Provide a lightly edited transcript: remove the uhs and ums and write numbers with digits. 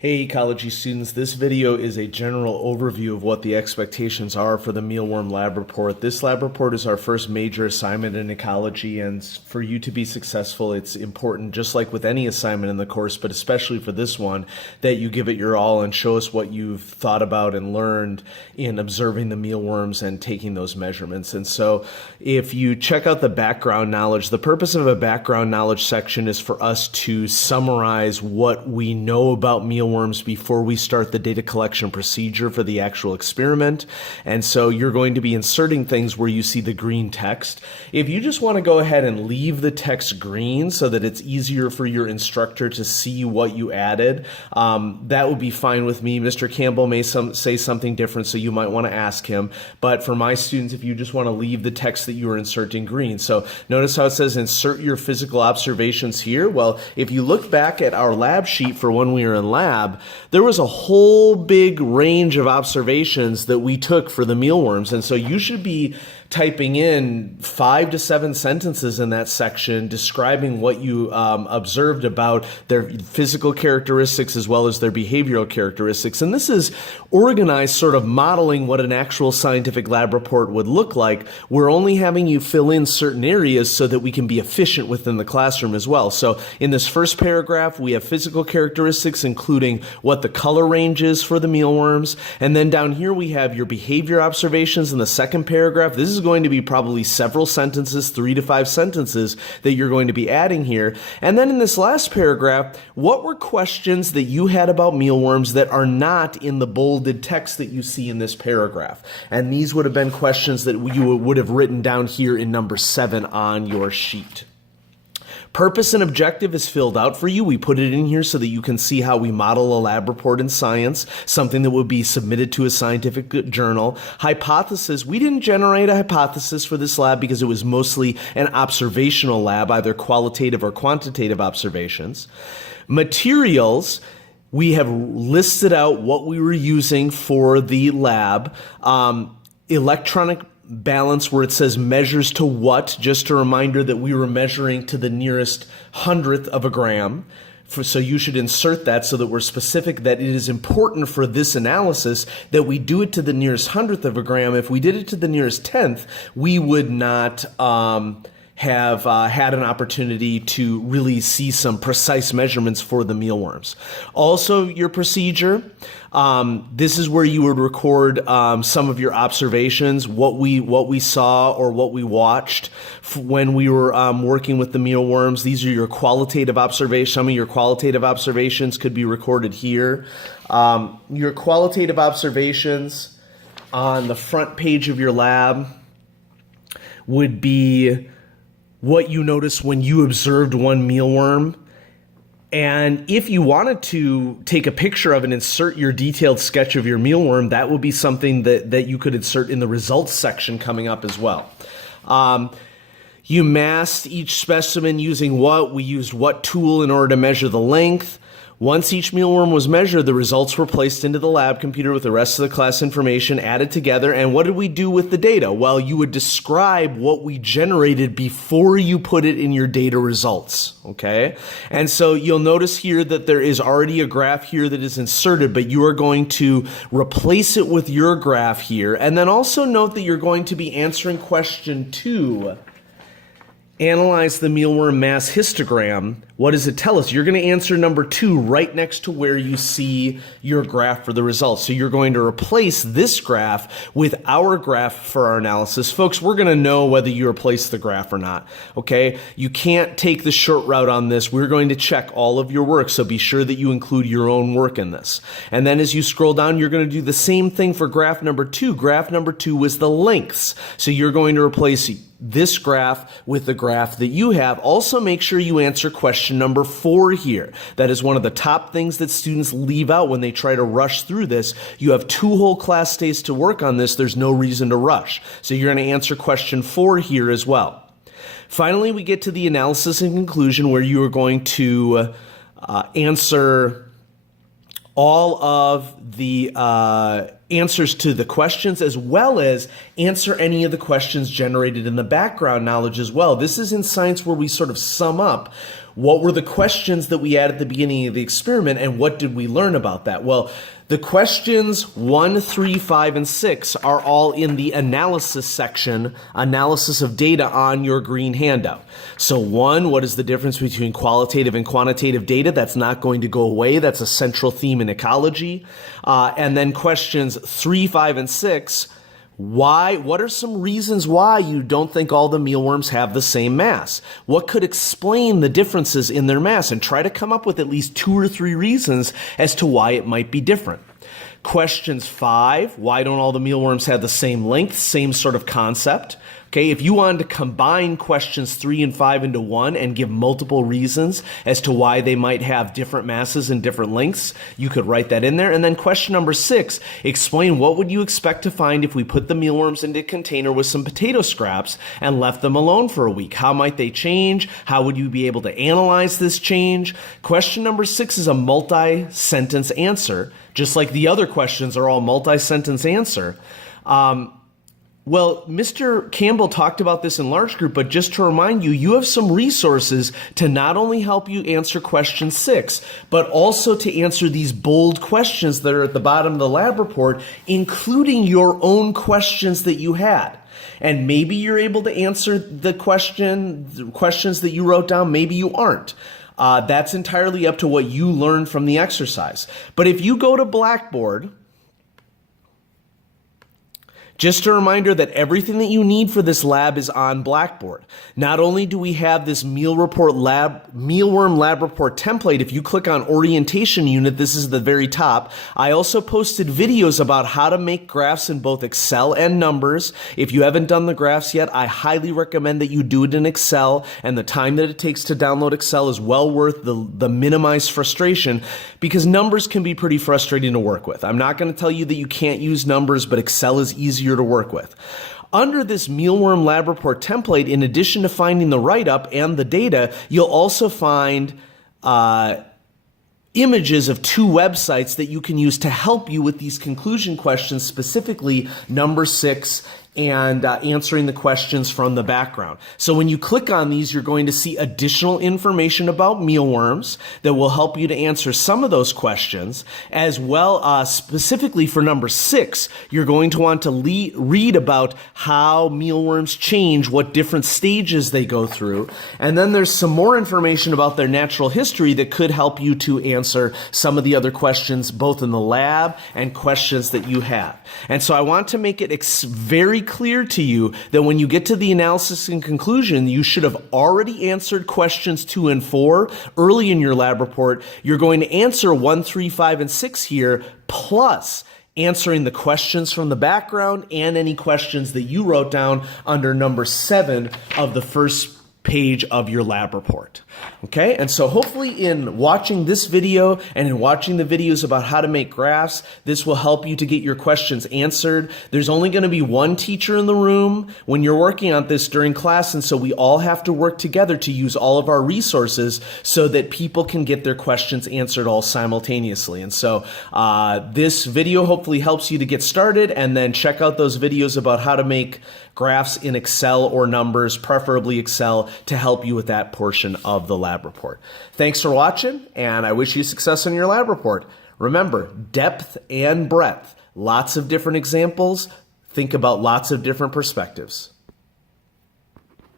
Hey ecology students, this video is a general overview of what the expectations are for the Mealworm lab report. This lab report is our first major assignment in ecology, and for you to be successful, it's important, just like with any assignment in the course, but especially for this one, that you give it your all and show us what you've thought about and learned in observing the mealworms and taking those measurements. And so if you check out the background knowledge, the purpose of a background knowledge section is for us to summarize what we know about mealworms before we start the data collection procedure for the actual experiment. And so you're going to be inserting things where you see the green text. If you just want to go ahead and leave the text green so that it's easier for your instructor to see what you added, that would be fine with me. Mr. Campbell may say something different, so you might want to ask him. But for my students, if you just want to leave the text that you are inserting green. So notice how it says insert your physical observations here. Well, if you look back at our lab sheet for when we were in lab, there was a whole big range of observations that we took for the mealworms. And so you should be typing in 5 to 7 sentences in that section describing what you observed about their physical characteristics as well as their behavioral characteristics. And this is organized sort of modeling what an actual scientific lab report would look like. We're only having you fill in certain areas so that we can be efficient within the classroom as well. So in this first paragraph, we have physical characteristics, including what the color range is for the mealworms. And then down here, we have your behavior observations in the second paragraph. This is going to be probably several sentences, 3 to 5 sentences that you're going to be adding here. And then in this last paragraph, what were questions that you had about mealworms that are not in the bolded text that you see in this paragraph? And these would have been questions that you would have written down here in number 7 on your sheet. Purpose and objective is filled out for you. We put it in here so that you can see how we model a lab report in science, something that would be submitted to a scientific journal. Hypothesis, we didn't generate a hypothesis for this lab because it was mostly an observational lab, either qualitative or quantitative observations. Materials, we have listed out what we were using for the lab. Electronic balance, where it says measures to what, just a reminder that we were measuring to the nearest hundredth of a gram. So you should insert that so that we're specific that it is important for this analysis that we do it to the nearest hundredth of a gram. If we did it to the nearest tenth, we would not have had an opportunity to really see some precise measurements for the mealworms. Also, your procedure, this is where you would record some of your observations, what we saw or what we watched when we were working with the mealworms. These are your qualitative observations. Some of your qualitative observations could be recorded here. Your qualitative observations on the front page of your lab would be what you noticed when you observed one mealworm. And if you wanted to take a picture of and insert your detailed sketch of your mealworm, that would be something that you could insert in the results section coming up as well. You masked each specimen using what? We used what tool in order to measure the length. Once each mealworm was measured, the results were placed into the lab computer with the rest of the class information added together. And what did we do with the data? Well, you would describe what we generated before you put it in your data results, okay? And so you'll notice here that there is already a graph here that is inserted, but you are going to replace it with your graph here. And then also note that you're going to be answering question 2. Analyze the mealworm mass histogram. What does it tell us? You're going to answer number 2 right next to where you see your graph for the results. So you're going to replace this graph with our graph for our analysis. Folks, we're going to know whether you replace the graph or not, okay? You can't take the short route on this. We're going to check all of your work, so be sure that you include your own work in this. And then as you scroll down, you're going to do the same thing for graph number 2. Graph number 2 was the lengths. So you're going to replace this graph with the graph that you have. Also make sure you answer question number 4 here. That is one of the top things that students leave out when they try to rush through this. You have 2 whole class days to work on this. There's no reason to rush. So you're going to answer question 4 here as well. Finally, we get to the analysis and conclusion, where you are going to answer all of the answers to the questions, as well as answer any of the questions generated in the background knowledge as well. This is in science where we sort of sum up what were the questions that we had at the beginning of the experiment, and what did we learn about that? Well, the questions 1, 3, 5, and 6 are all in the analysis section, analysis of data on your green handout. So 1, what is the difference between qualitative and quantitative data? That's not going to go away. That's a central theme in ecology. And then questions 3, 5, and 6, what are some reasons why you don't think all the mealworms have the same mass? What could explain the differences in their mass? And try to come up with at least 2 or 3 reasons as to why it might be different. Questions 5, why don't all the mealworms have the same length? Same sort of concept. Okay, if you wanted to combine questions 3 and 5 into one and give multiple reasons as to why they might have different masses and different lengths, you could write that in there. And then question number 6, explain what would you expect to find if we put the mealworms into a container with some potato scraps and left them alone for a week? How might they change? How would you be able to analyze this change? Question number 6 is a multi-sentence answer, just like the other questions are all multi-sentence answer. Well, Mr. Campbell talked about this in large group, but just to remind you, you have some resources to not only help you answer question 6, but also to answer these bold questions that are at the bottom of the lab report, including your own questions that you had. And maybe you're able to answer the questions that you wrote down, maybe you aren't. That's entirely up to what you learned from the exercise. But if you go to Blackboard, just a reminder that everything that you need for this lab is on Blackboard. Not only do we have this mealworm lab report template, if you click on orientation unit, this is the very top. I also posted videos about how to make graphs in both Excel and Numbers. If you haven't done the graphs yet, I highly recommend that you do it in Excel, and the time that it takes to download Excel is well worth the minimized frustration, because Numbers can be pretty frustrating to work with. I'm not going to tell you that you can't use Numbers, but Excel is easier to work with. Under this Mealworm Lab Report template, in addition to finding the write-up and the data, you'll also find images of 2 websites that you can use to help you with these conclusion questions, specifically number 6 and answering the questions from the background. So when you click on these, you're going to see additional information about mealworms that will help you to answer some of those questions, as well specifically for number 6, you're going to want to read about how mealworms change, what different stages they go through, and then there's some more information about their natural history that could help you to answer some of the other questions, both in the lab and questions that you have. And so I want to make it very clear to you that when you get to the analysis and conclusion, you should have already answered questions 2 and 4 early in your lab report. You're going to answer 1, 3, 5, and 6 here, plus answering the questions from the background and any questions that you wrote down under number 7 of the first page of your lab report. Okay, and so hopefully in watching this video and in watching the videos about how to make graphs, this will help you to get your questions answered. There's only going to be one teacher in the room when you're working on this during class, and so we all have to work together to use all of our resources so that people can get their questions answered all simultaneously. And so this video hopefully helps you to get started, and then check out those videos about how to make graphs in Excel or Numbers, preferably Excel, to help you with that portion of the lab report. Thanks for watching, and I wish you success on your lab report. Remember, depth and breadth, lots of different examples. Think about lots of different perspectives.